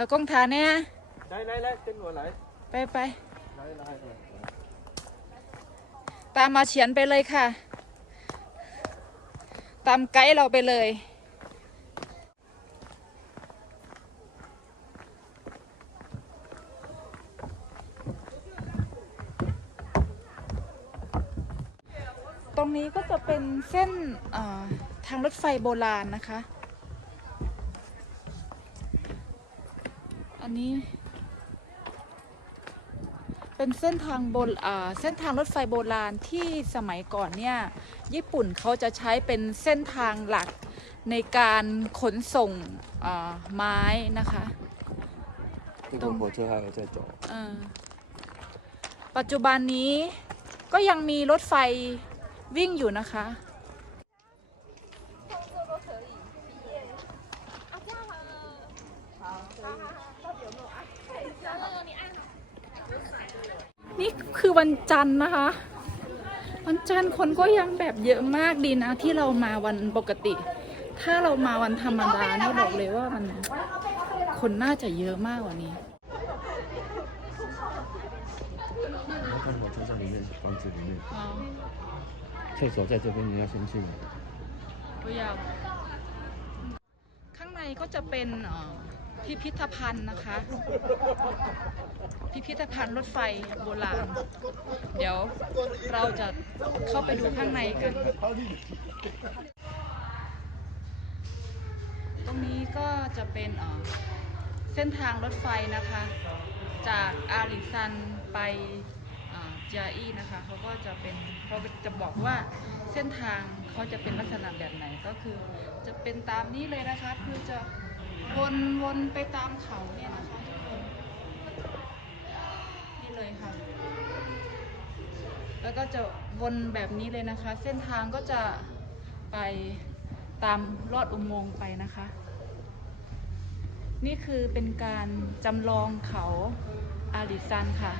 เรากงทานแน่ได้ไล่ไล่เต้นหนวไหลไปไปตามมาเฉียนไปเลยค่ะ ตามไกด์เราไปเลยตรงนี้ก็จะเป็นเส้นทางรถไฟโบราณนะคะ นนี้ เป็นเส้นทางบนเส้นทางรถไฟโบราณที่สมัยก่อนเนี่ย ญี่ปุ่นเขาจะใช้เป็นเส้นทางหลักในการขนส่งไม้นะคะตรงปัจจุบันนี้ก็ยังมีรถไฟวิ่งอยู่นะคะ จันทร์นะคะ วันจันทร์คนก็ยังแบบเยอะมากดีนะ ที่เรามาวันปกติ ถ้าเรามาวันธรรมดานี่บอกเลยว่ามันคนน่าจะเยอะมากกว่านี้ 看火车在里面，房子里面， อ๋อ 厕所在这边，你要先进来。 ก็ยาวข้างในก็จะเป็นเอ่อพิพิธภัณฑ์นะคะ พิพิธภัณฑ์รถไฟโบราณ เดี๋ยวเราจะเข้าไปดูข้างในกัน ตรงนี้ก็จะเป็นเส้นทางรถไฟนะคะ จากอาริซันไปจาอีนะคะเขาก็จะเป็นเขาจะบอกว่าเส้นทางเขาจะเป็นลักษณะแบบไหนก็คือ จะเป็นตามนี้เลยนะคะ คือจะวนวนไปตามเขาเนี่ยนะคะ เลยค่ะ แล้วก็จะวนแบบนี้เลยนะคะ เส้นทางก็จะไปตามลอดอุโมงค์ไปนะคะ นี่คือเป็นการจำลองเขาอาริซันค่ะ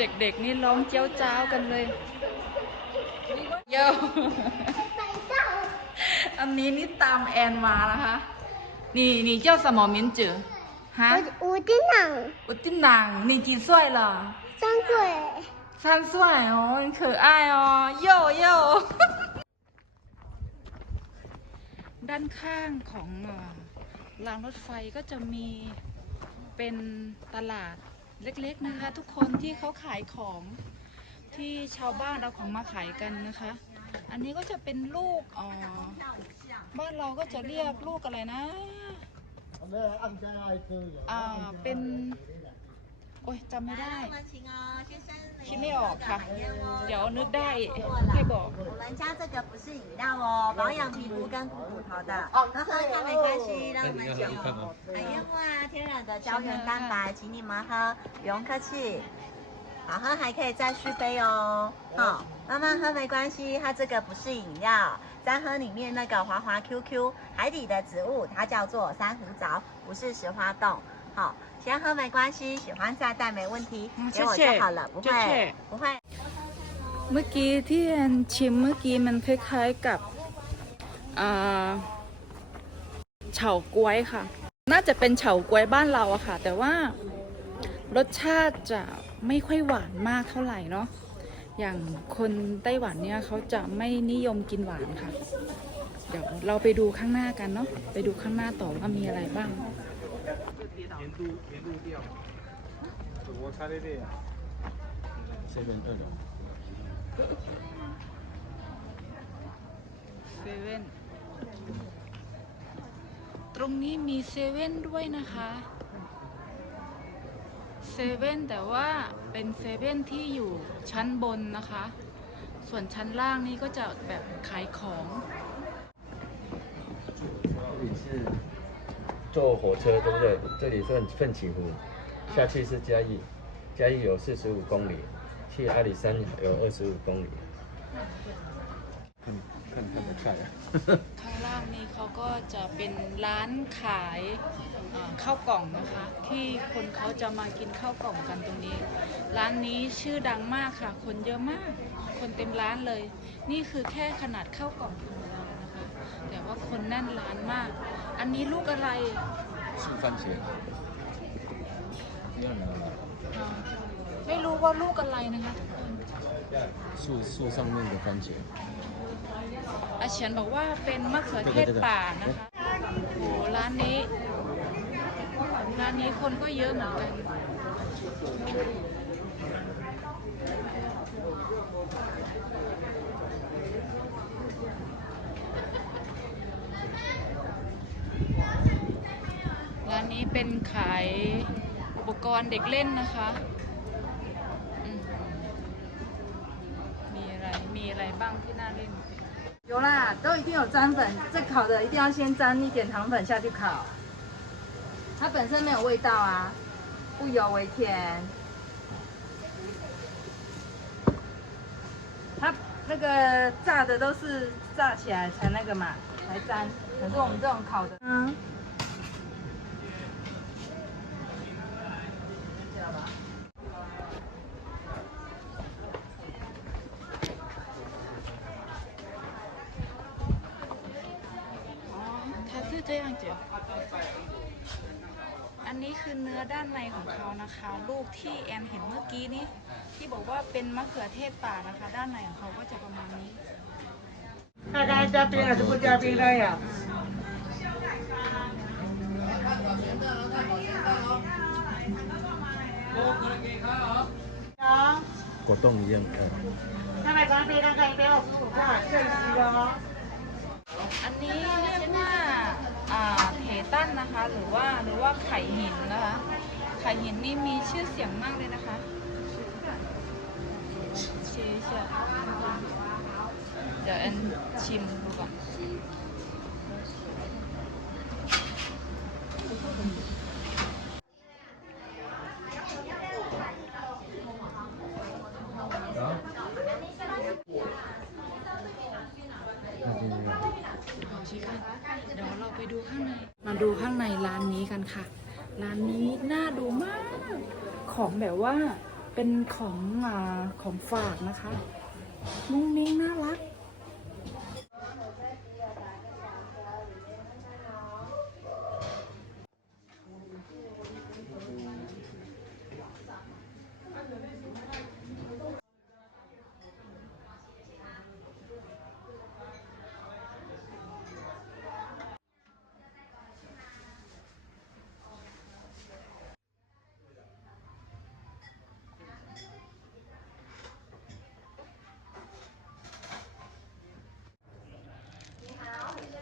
เด็กๆนี่ร้องเจ้าจ้าวกันเลยโย อันนี้นี่ตามแอนมานะคะ นี่นี่เจ้าสมอมินจือฮะ 我我的脑 อุตินังนี่กี่岁了三岁，三岁哦很可爱哦โยโย ด้านข้างของเอ่อรางรถไฟก็จะมีเป็นตลาด เล็กๆนะคะ ทุกคนที่เขาขายของที่ชาวบ้านเอาของมาขายกันนะคะ อันนี้ก็จะเป็นลูกเอ่อบ้านเราก็จะเรียกลูกอะไรนะอ่าเป็น โอ้ยจำไม่ได้ คิดไม่ออกค่ะ เดี๋ยวนึกได้ให้บอก 我们家这个不是饮料哦，保养皮肤跟骨骨头的，那喝它没关系，让我们讲海燕木啊， 天然的胶原蛋白，请你们喝，不用客气。好喝还可以再续杯哦，好、慢慢喝没关系，它这个不是饮料，再喝里面那个滑滑 QQ 海底的植物，它叫做珊瑚藻，不是石花冻。好，先喝没关系，喜欢再带没问题，嗯给我谢谢就好了，不谢谢会不会。 เมื่อกี้ที่แอนชิมเมื่อกี้มันคล้ายๆกับอ่าเฉาก๊วยค่ะ น่าจะเป็นเฉาก๊วยบ้านเราอะค่ะ แต่ว่ารสชาติจะไม่ค่อยหวานมากเท่าไหร่เนาะอย่างคนไต้หวันเนี่ยเขาจะไม่นิยมกินหวานค่ะ เดี๋ยวเราไปดูข้างหน้ากันเนาะไปดูข้างหน้าต่อว่ามีอะไรบ้างเซเว่น รงนี้มีเซเว่นด้วยนะคะ เซเว่นแต่ว่าเป็นเซเว่นที่อยู่ชั้นบนนะคะ ส่วนชั้นล่างนี่ก็จะแบบขายของ 这里是坐火车，对不对？这里算奋起湖。 下去是嘉义，嘉义有四十五公里，去阿里山有二十五公里。 ท่านท่านใช่ข้างล่างนี้เขาก็จะเป็นร้านขายข้าวกล่องนะคะ ที่คนเขาจะมากินข้าวกล่องกันตรงนี้ ร้านนี้ชื่อดังมากค่ะ คนเยอะมาก คนเต็มร้านเลย นี่คือแค่ขนาดข้าวกล่องธรรมดานะคะ แต่ว่าคนแน่นร้านมาก อันนี้ลูกอะไรชื่อฟันเสียไม่รู้ว่าลูกอะไรนะคะสูสูซังเมืองกับฟันเสีย อาเฉียนบอกว่าเป็นมะเขือเทศป่านะคะโอ้ร้านนี้ ร้านนี้คนก็เยอะเหมือนกันร้านนี้เป็นขายอุปกรณ์เด็กเล่นนะคะมมีอะไร มีอะไรบ้างที่น่าเล่น 有啦，都一定有沾粉，这烤的一定要先沾一点糖粉下去烤，它本身没有味道啊，不油为甜。它那个炸的都是炸起来才那个嘛，才沾。可是我们这种烤的，嗯， เจ๊ยังเจียอันนี้คือเนื้อด้านในของเขานะคะ ลูกที่แอนเห็นเมื่อกี้นี้ ที่บอกว่าเป็นมะเขือเทศป่านะคะ ด้านในของเขาก็จะประมาณนี้ काय चहा पिणार तू चहा पिणार या ก็ต้องเยี่ยมครับทำไมตอนปีนั้นใครเปออนสู่ว่าเชื่อสีเหรอ อันนี้เรียกว่าอ่าเพตันนะคะ หรือว่าหรือว่าไข่หินนะคะ ไข่หินนี่มีชื่อเสียงมากเลยนะคะเชื่อเดี๋ยวแอนชิมดูก่อน เอาชิค่ะ เดี๋ยวเราไปดูข้างใน มาดูข้างในร้านนี้กันค่ะ ร้านนี้น่าดูมาก ของแบบว่าเป็นของอ่าของฝากนะคะมุ้งมิ้งน่ารัก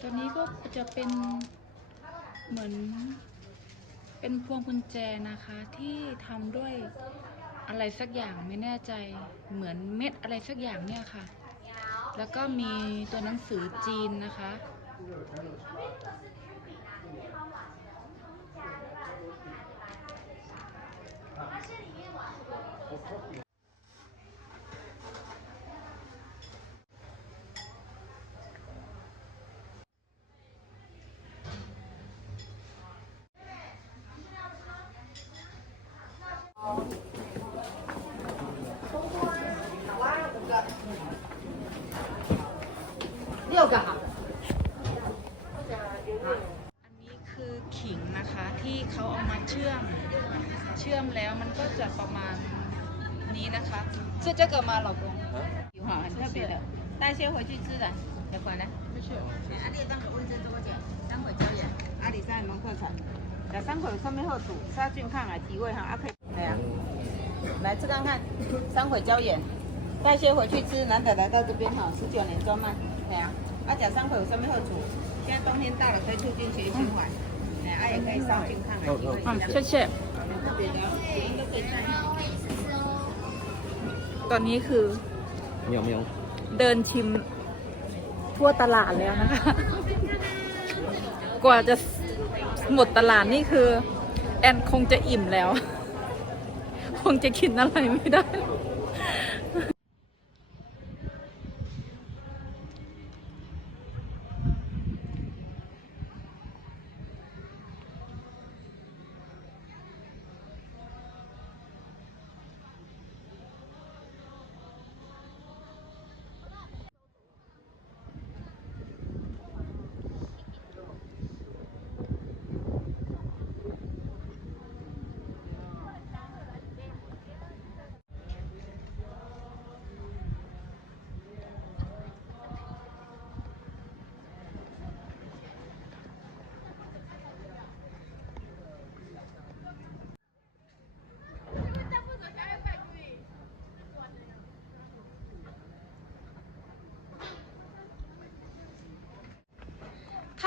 ตัวนี้ก็จะเป็นเหมือนเป็นพวงกุญแจนะคะที่ทำด้วยอะไรสักอย่างไม่แน่ใจเหมือนเม็ดอะไรสักอย่างเนี่ยค่ะ แล้วก็มีตัวหนังสือจีนนะคะ 回去吃的，有管呢？阿弟当个温针多久？三回椒盐。阿里山农特产，两三口上面后煮，杀菌抗癌提味哈，啊可以。来呀，来吃看看，三回椒盐，带些回去吃，难得来到这边哈，十九年专卖，对呀，啊甲三回上面后煮，现在冬天到了可以促进血液循环，哎，啊也可以杀菌抗癌提味，啊谢谢很特别的，您都可以蘸。 ตอนนี้คือ 喵喵。 เ เดินชิมทั่วตลาดแล้วนะคะ กว่าจะหมดตลาดนี่คือ แอนคงจะอิ่มแล้ว คงจะกินอะไรไม่ได้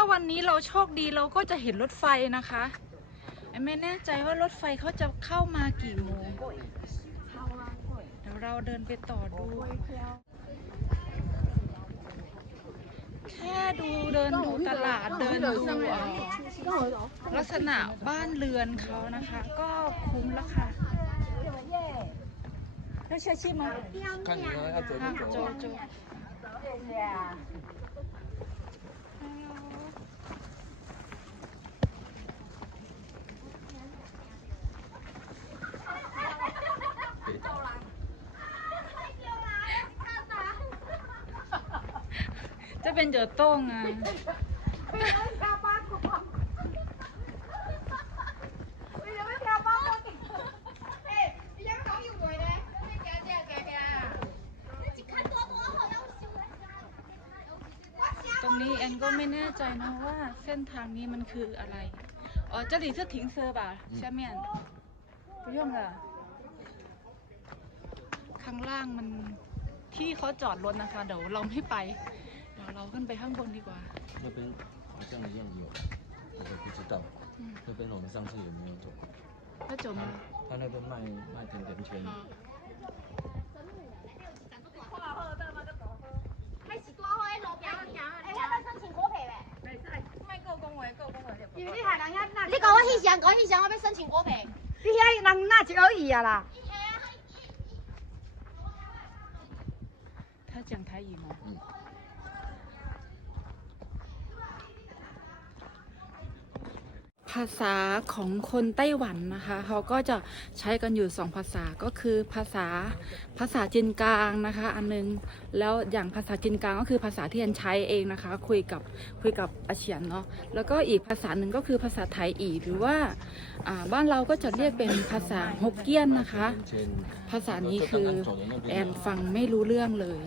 าวันนี้เราโชคดีเราก็จะเห็นรถไฟนะคะไม่แน่ใจว่ารถไฟเขาจะเข้ามากี่โมงเดี๋ยวเราเดินไปต่อดู แค่ดูเดินดูตลาดเดินดูลักษณะบ้านเรือนเขานะคะ ก็คุ้มแล้วค่ะแล้วเชื่อชื่อมาโจโจ 走。这边有洞啊！ตรงนี้แอนก็ไม่แน่ใจนะว่าเส้นทางนี้มันคืออะไร อ๋อ这里是停车吧下面不用了ข้างล่างมันที่เขาจอดรถนะคะ เดี๋ยวเราไม่ไป เดี๋ยวเราขึ้นไปข้างบนดีกว่า 那边好像一样有，我都不知道。嗯那边我们上次有没有走？要走吗？他那边卖卖甜甜圈，好。你讲我翕相，讲翕相，我要申请国赔。你遐人哪一个意啊啦？他讲台语吗？嗯 าษาของคนไต้หวันนะคะเขาก็จะใช้กันอยู่สองภาษาก็คือภาษาภาษาจีนกลางนะคะ อันนึงแล้วอย่างภาษาจีนกลางก็คือภาษาที่อันใช้เองนะคะ คุยกับคุยกับอาเฉียนเนาะแล้วก็อีกภาษาหนึ่งก็คือภาษาไทยอีหรือว่าบ้านเราก็จะเรียกเป็นภาษาฮกเกี้ยนนะคะ。ภาษานี้คือแอนฟังไม่รู้เรื่องเลย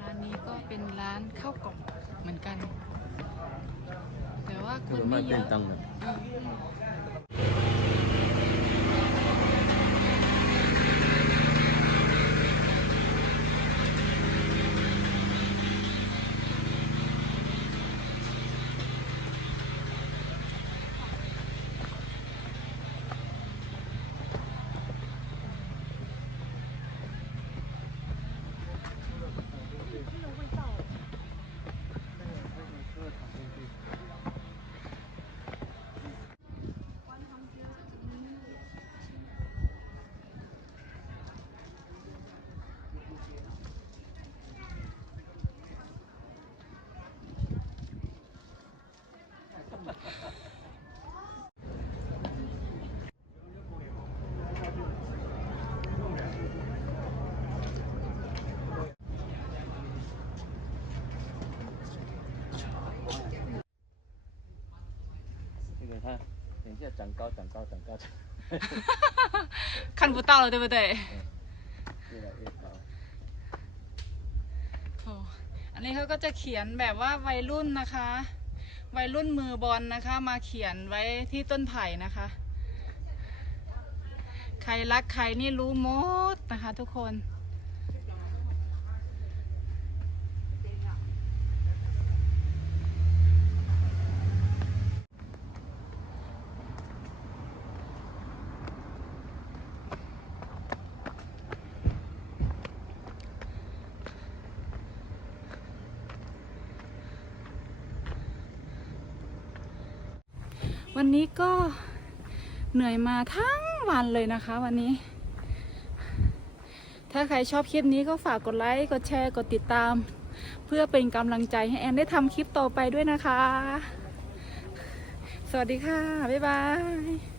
ร้านนี้ก็เป็นร้านข้าวกล่องเหมือนกัน Kurma bentang. 等一下长高长高长高，看不到了，对不对？越来越高。 โอ้อันนี้เขาก็จะเขียนแบบว่าวัยรุ่นนะคะ วัยรุ่นมือบอลนะคะ มาเขียนไว้ที่ต้นไผ่นะคะ ใครรักใครนี่รู้หมดนะคะ ทุกคน วันนี้ก็เหนื่อยมาทั้งวันเลยนะคะวันนี้ ถ้าใครชอบคลิปนี้ก็ฝากกดไลค์กดแชร์กดติดตาม เพื่อเป็นกำลังใจให้แอนได้ทำคลิปต่อไปด้วยนะคะ สวัสดีค่ะ บ๊ายบาย